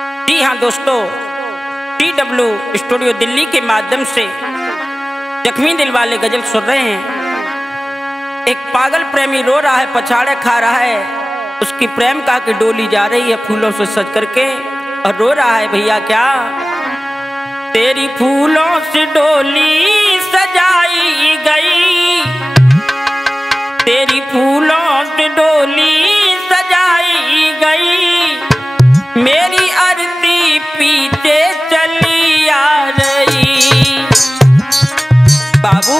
जी हाँ दोस्तों, TW studio Delhi के माध्यम से जख्मी दिल वाले गजल सुन रहे हैं। एक पागल प्रेमी रो रहा है, पछाड़े खा रहा है, उसकी प्रेम का की डोली जा रही है फूलों से सज करके, और रो रहा है भैया क्या, तेरी फूलों से डोली सजाई गई, तेरी फूलों से डोली सजाई गई, मेरी आरती पीछे चली आ रही। बाबू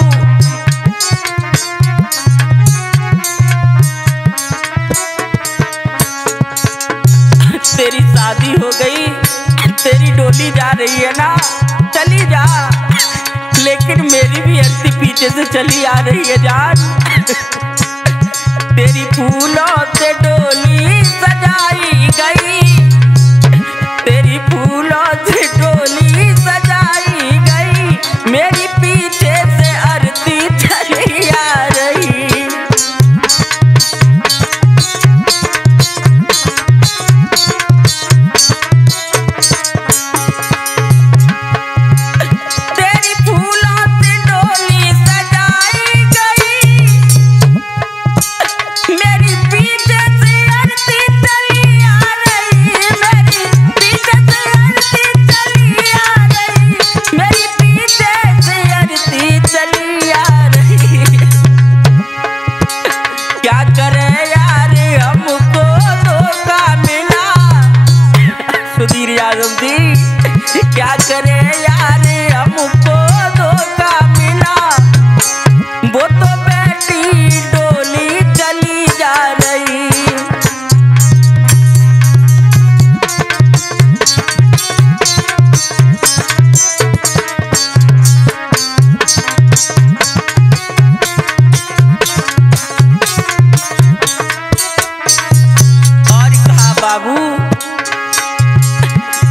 तेरी शादी हो गई, तेरी डोली जा रही है ना, चली जा, लेकिन मेरी भी आरती पीछे से चली आ रही है जान। तेरी फूलों से डोली सजाई गई, तेरी फूलों से डोली सजाई गई, मेरी पीछे से आरती चली आ रही। तेरी फूलों से डोली सजाई गई, मेरी पीछे से आरती चली आ रही, मेरी पीछे से आरती चली आ रही, मेरी पीछे से आरती चली आ रही। क्या करे यार हमको धोखा मिला, सुधीर यादव जी, क्या करे यार हमको धोखा मिला, वो तो बेटी डोली चली जा रही। और कहा बाबू,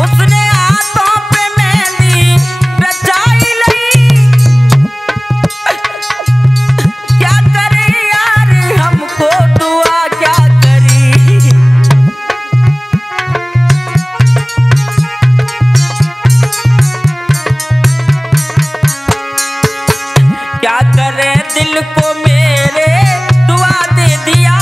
उसने हाथों पे मेहंदी रचाई ली, क्या करे यार हमको दुआ क्या करी, क्या करे दिल को मेरे दुआ दे दिया,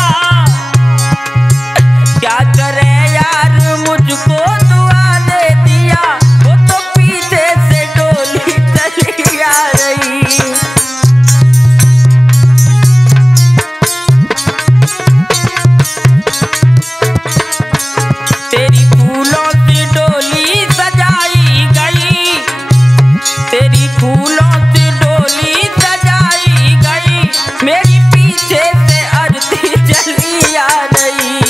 क्या करे यार मुझको दुआ दे दिया, वो तो पीछे से डोली चली आ रही। तेरी फूलों से डोली सजाई गई, तेरी फूलों से डोली सजाई गई, मेरी पीछे से आरती चली आ रही।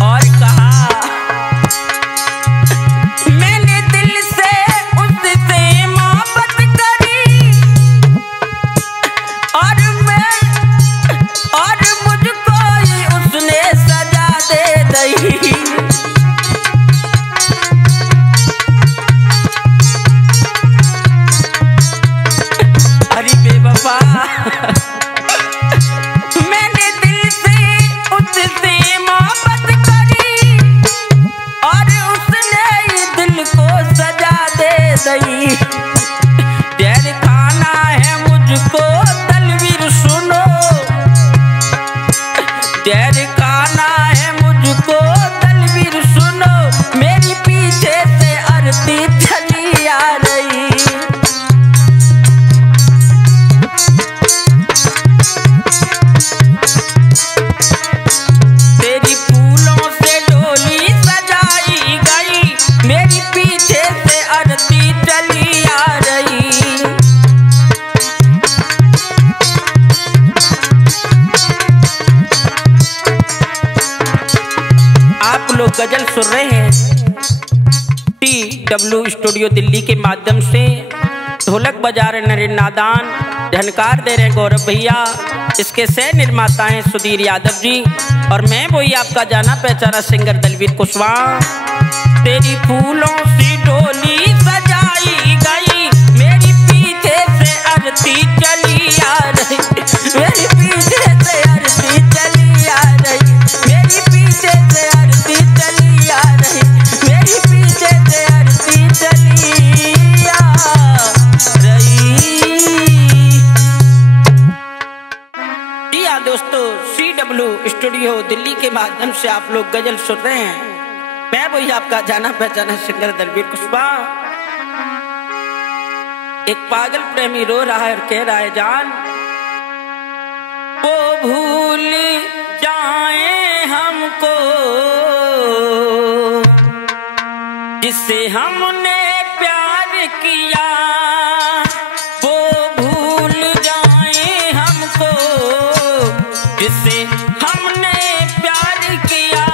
और कहा, मैंने दिल से उससे मोहब्बत करी, और मुझको ही उसने सजा दे दी। अरे बेवफा, मैंने दिल से उससे मोहब्बत करी, और उसने ही दिल को सजा दे दी। जहर खाना है मुझको तलवीर सुनो, जहर खाना है मुझको तलवीर सुनो, मेरी पीछे से आरती चली आ रही। तेरी फूलों से डोली सजाई गई, मेरी पीछे से आरती चली आ रही। आप लोग गजल सुन रहे हैं TW स्टूडियो दिल्ली के माध्यम से, ढोलक बजा रहे नरेंद्र नादान, झनकार दे रहे गौरव भैया, इसके सह निर्माता हैं सुधीर यादव जी, और मैं वही आपका जाना पहचाना सिंगर दलवीर कुशवाहा। तेरी फूलों से डोली सजाई गई, मेरी पीछे से आरती चली आ रही, मेरी पीछे से आरती चली आ रही, मेरी पीछे से आरती चली आ रही, मेरी पीछे से आरती चली आ रही। जी हाँ दोस्तों, CW स्टूडियो दिल्ली के माध्यम से आप लोग गजल सुन रहे हैं। मैं वही आपका जाना पहचाना सिंगर दलबीर कुशवाहा। एक पागल प्रेमी रो रहा है और कह रहा है, जान वो भूल जाए हमको जिससे हमने प्यार किया, वो भूल जाए हमको जिससे हमने प्यार किया।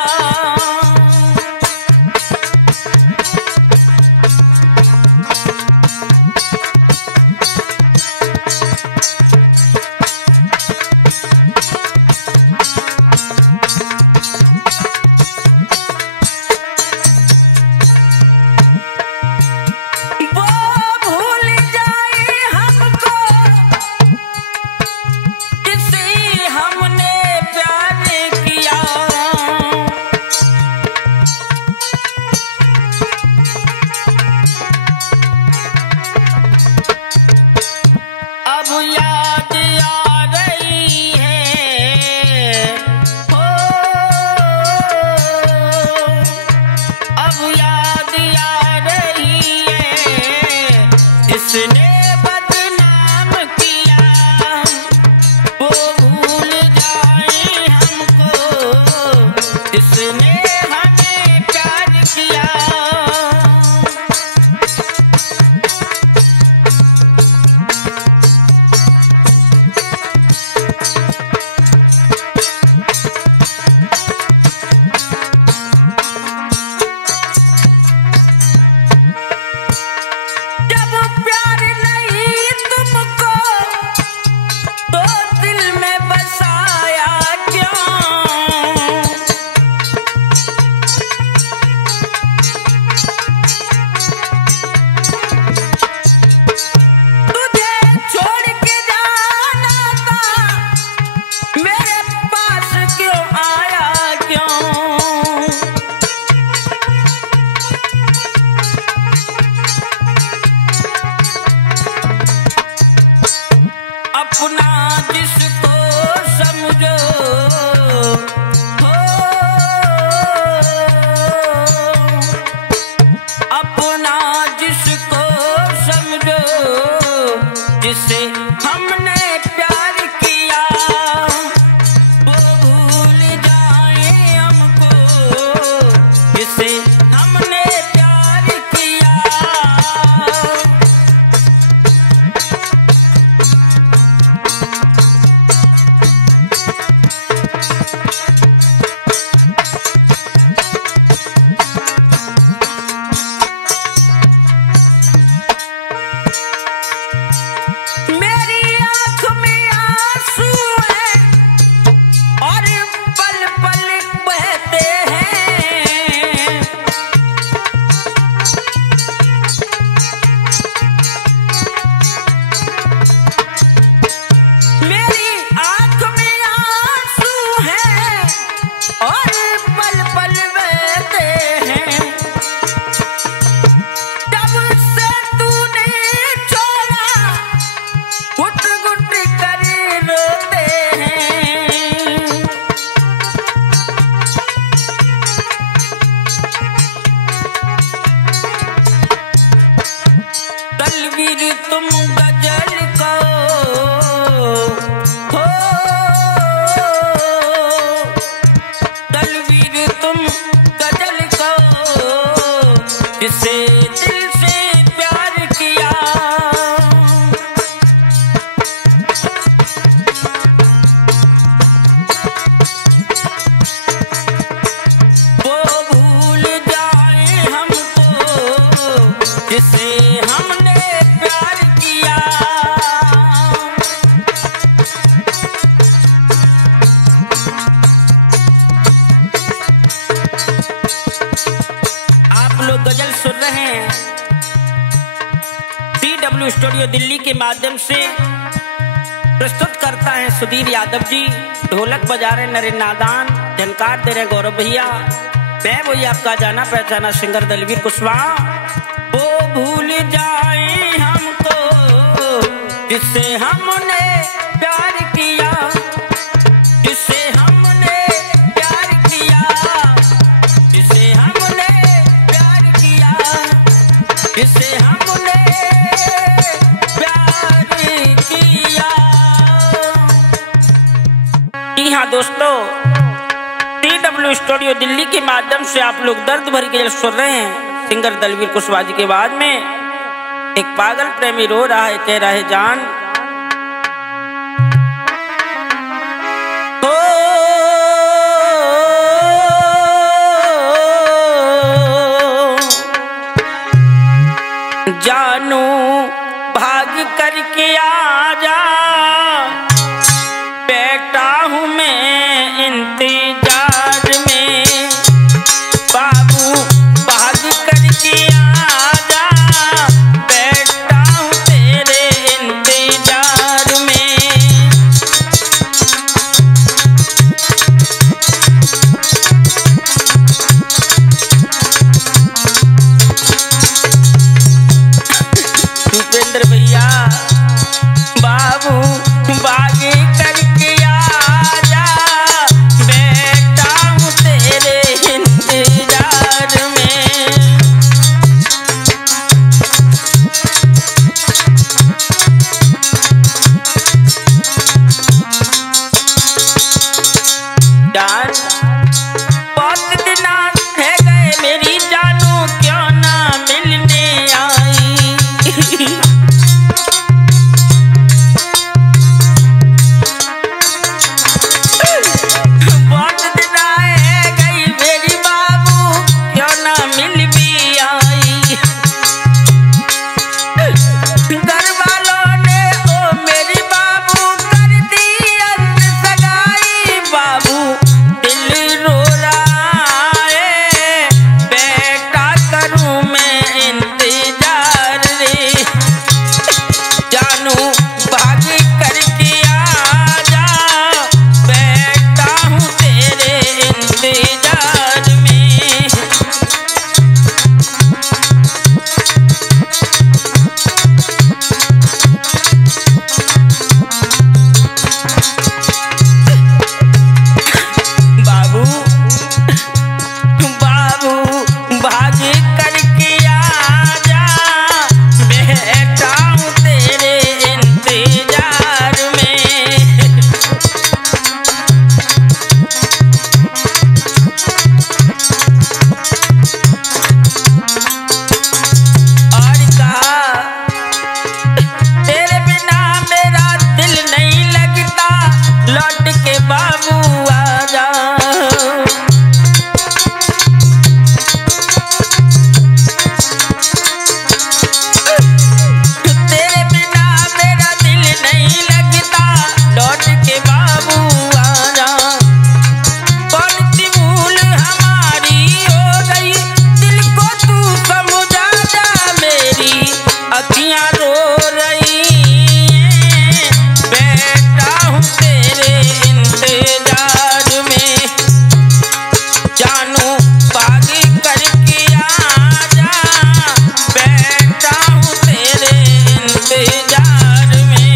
जिससे हमने प्यार किया, वो भूल जाए हमको जिससे हमने प्यार किया। तुम गजल को हो, तलवीर तुम गजल को जिसे दिल से प्यार किया। वो भूल जाए हमको जिसे हमने प्यार किया। आप लोग रहे हैं TW स्टूडियो दिल्ली के माध्यम से प्रस्तुत करता है सुधीर यादव जी। ढोलक बजा रहे नरेंद्र नादान, झनकार दे रहे गौरव भैया। मैं वही आपका जाना पहचाना सिंगर दलवीर कुशवाहा। वो भूल जाए हमको जिससे हमने प्यार किया, जिससे हमने प्यार किया, जिससे हमने प्यार किया, जिससे हमने प्यार किया। जी हाँ दोस्तों, TW स्टूडियो दिल्ली के माध्यम से आप लोग दर्द भरी गजल सुन रहे हैं सिंगर दलवीर कुशवाहा जी के बाद में। एक पागल प्रेमी रो रहा है, कह रहा है जान। जानू भाग करके आजा, बैठा हूँ मैं इंतजार में। बाबू भाग करके आजा, बैठा हूँ तेरे इंतजार में। भूपेंद्र भैया बाबू भाग करके आजा, बैठा हूँ तेरे इंतजार में। जान बहुत दिन है गए मेरी जानू, क्यों ना मिलने आई। बहुत दिन है गई मेरी बाबू, क्यों ना मिल भी आई। घर वालों ने ओ मेरी बाबू कर दी अंत सगाई। बाबू दिल रो रहा है, बैठा करूं मैं इंतजार रे। जानू भाग करके आजा, बैठा हूँ तेरे इंतजार में। बाबू बाबू भाग करके आजा, बैठा हूँ तेरे इंतजार में। और कहा तेरे बिना मेरा दिल नहीं लगता, लौट के बाबू आजा। तेरे बिना मेरा दिल नहीं लगता, लौट के बाबू आजा। कौन सी भूल हमारी हो गई, दिल को तू समझा जा। मेरी अखियां रो रही हैं, बैठा हूँ तेरे इंतजार में। जानू भाग करके आजा, बैठा हूँ तेरे इंतजार में।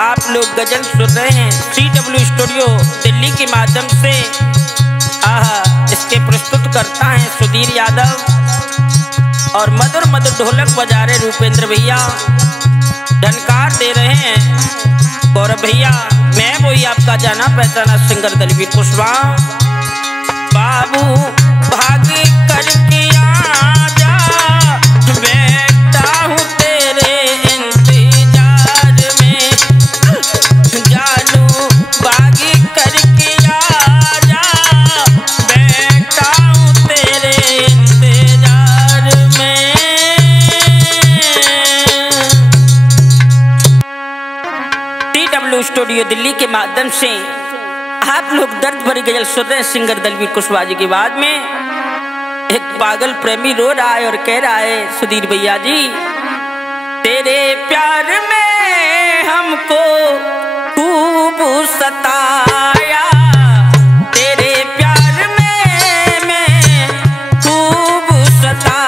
आप लोग गजल सुन रहे हैं TW स्टूडियो दिल्ली के माध्यम से। इसके प्रस्तुत करता है सुधीर यादव और मधुर मधुर ढोलक बजा रहे रूपेंद्र भैया। झनकार दे रहे हैं गौरव भैया। मैं वही आपका जाना पहचाना सिंगर दलवीर कुशवाहा। बाबू भाग करके आजा, बैठा हूँ तेरे इंतजार में। जानू भाग करके आजा, बैठा हूँ तेरे इंतजार में। डब्ल्यू स्टूडियो दिल्ली के माध्यम से आप लोग दर्द भरी गजल सुन रहे हैं सिंगर दलवीर कुशवाहा जी की आवाज में। एक पागल प्रेमी रो रहा है और कह रहा है, सुधीर भैया जी तेरे प्यार में हमको खूब सताया, तेरे प्यार में मैं खूब सताया।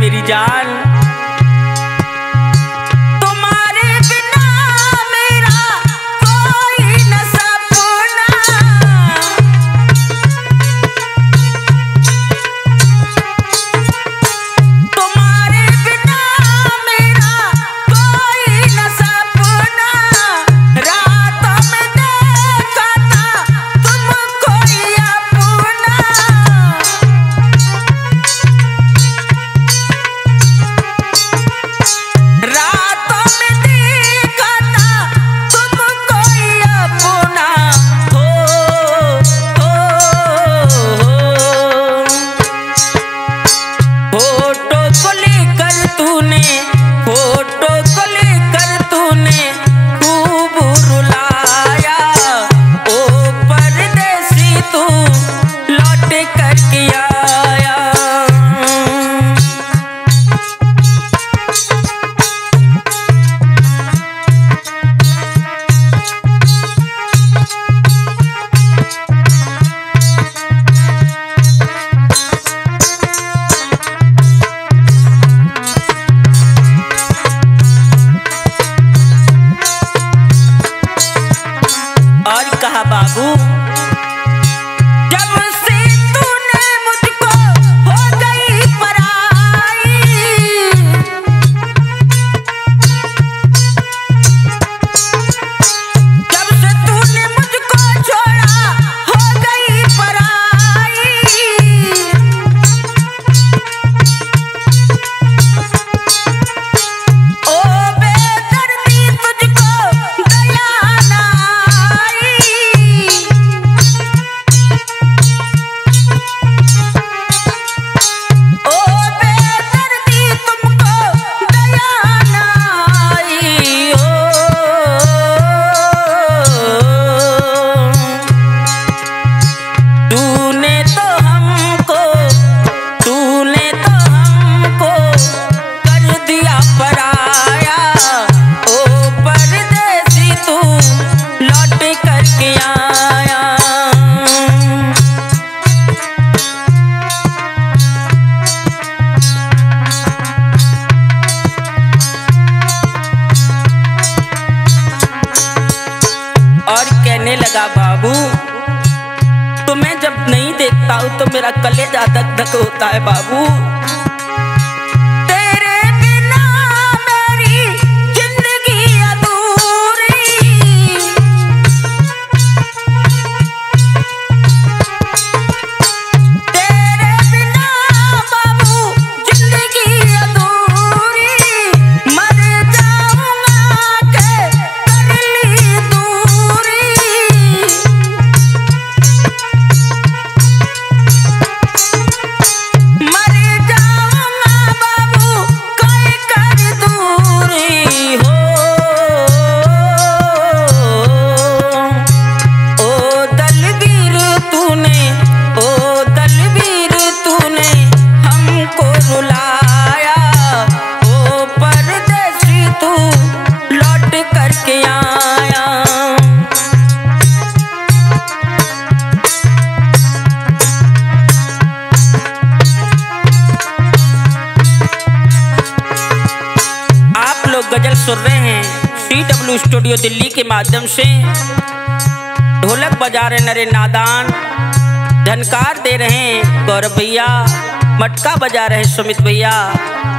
मेरी जान तुम्हारे बिना मेरा कोई न सपना, तुम्हारे बिना मेरा कोई न सपना। रातों में देखा था तुमको अपना, रातों में देखा था तुमको अपना। फोटो को लेकर तूने, फोटो को लेकर तूने खूब रुलाया। ओ परदेसी तू लौट कर के आया। और कहा बाबू जब से तूने मुझको हो गई पराई, जब से तूने मुझको छोड़ा हो गई पराई। ओ बेदर्दी तुझको दया ना कहने लगा बाबू तुम्हें जब नहीं देखता हूं तो मेरा कलेजा धक धक होता है बाबू। तेरे बिना मेरी जिंदगी अधूरी, तेरे बिना बाबू जिंदगी अधूरी। मर जाऊंगा के कर ली दूरी, मर जा TW स्टूडियो दिल्ली के माध्यम से ढोलक बजा रहे नरे नादान, झनकार दे रहे हैं गौरव भैया, मटका बजा रहे हैं सुमित भैया,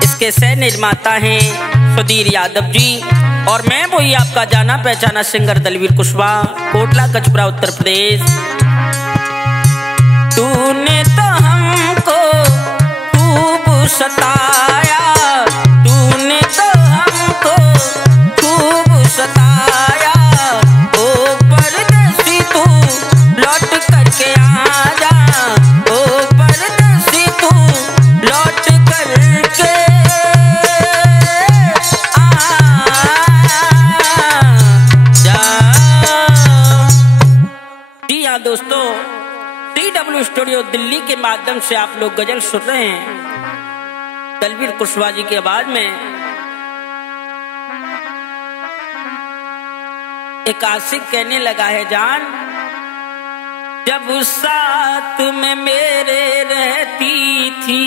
इसके सह निर्माता हैं सुधीर यादव जी, और मैं वही आपका जाना पहचाना सिंगर दलवीर कुशवाहा, कोटला कचपुरा उत्तर प्रदेश। तूने तो हमको खूब सताया, तूने तो हमको खूब सताया, ओ परदेसी तू लौट करके आ जा, ओ परदेसी तू लौट करके आ जा। जी हाँ दोस्तों, TW स्टूडियो दिल्ली के माध्यम से आप लोग गजल सुन रहे हैं दलवीर कुशवाहा जी की आवाज में। एक आशिक कहने लगा है जान, जब साथ में मेरे रहती थी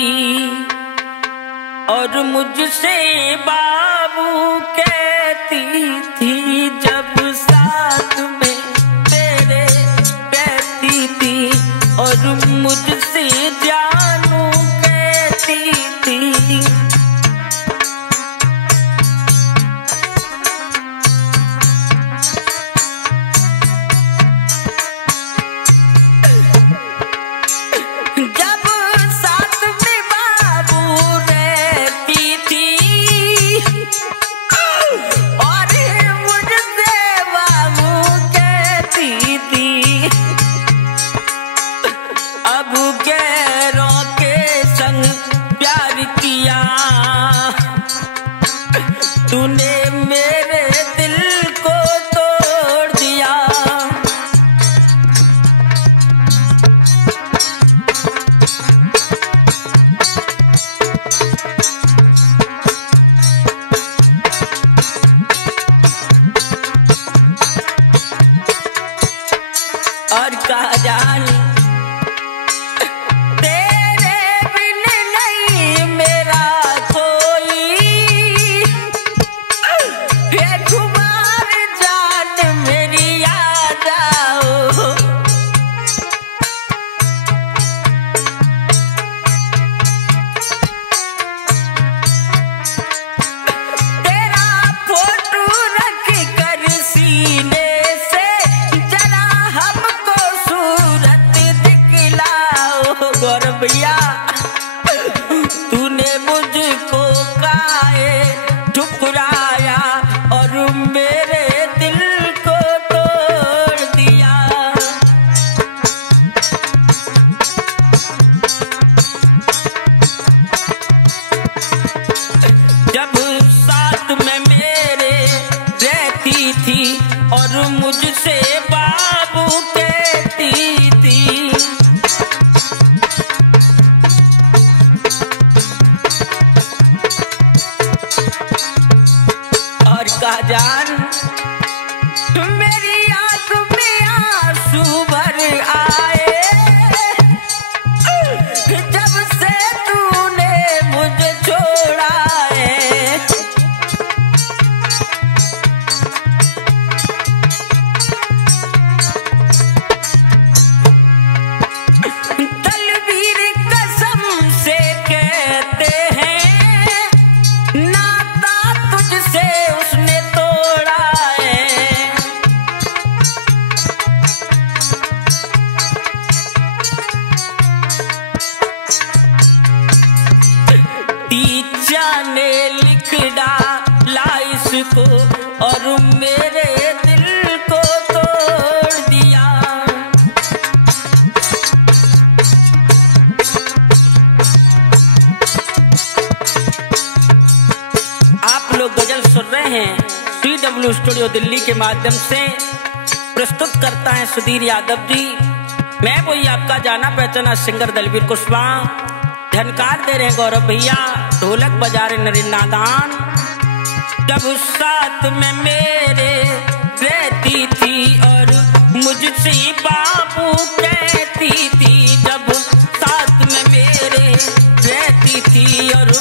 और मुझसे बाबू कहती थी, जब साथ में मेरे रहती थी और मुझसे जानू कहती थी। जब साथ में बाबू रहती थी और मुझसे बाबू कहती थी, अब गैरों के संग प्यार किया, तूने मेरे दिल को तोड़ दिया। और कहा जान, गौरव भैया तूने मुझको काहे ठुकराया और मेरे दिल को तोड़ दिया। जब साथ में मेरे रहती थी और मुझसे बाबू कहती थी, का जान मेरी आंख में आंसू भर आए, जब से तूने मुझे छोड़ा है। दलवीर कसम से कहते हैं, नाता तुझसे उसने तोड़ा है। टीचा ने लिख डाला इसको और मेरे दिल को तोड़ दिया। आप लोग गजल सुन रहे हैं TW स्टूडियो दिल्ली के माध्यम से, प्रस्तुत करता है सुधीर यादव जी, मैं वही आपका जाना पहचाना सिंगर दलवीर कुशवाहा, झनकार दे रहे हैं गौरव भैया, ढोलक बजा रहे नरे नादान। जब साथ में मेरे रहती थी और मुझसे बाबू कहती थी, जब साथ में मेरे रहती थी और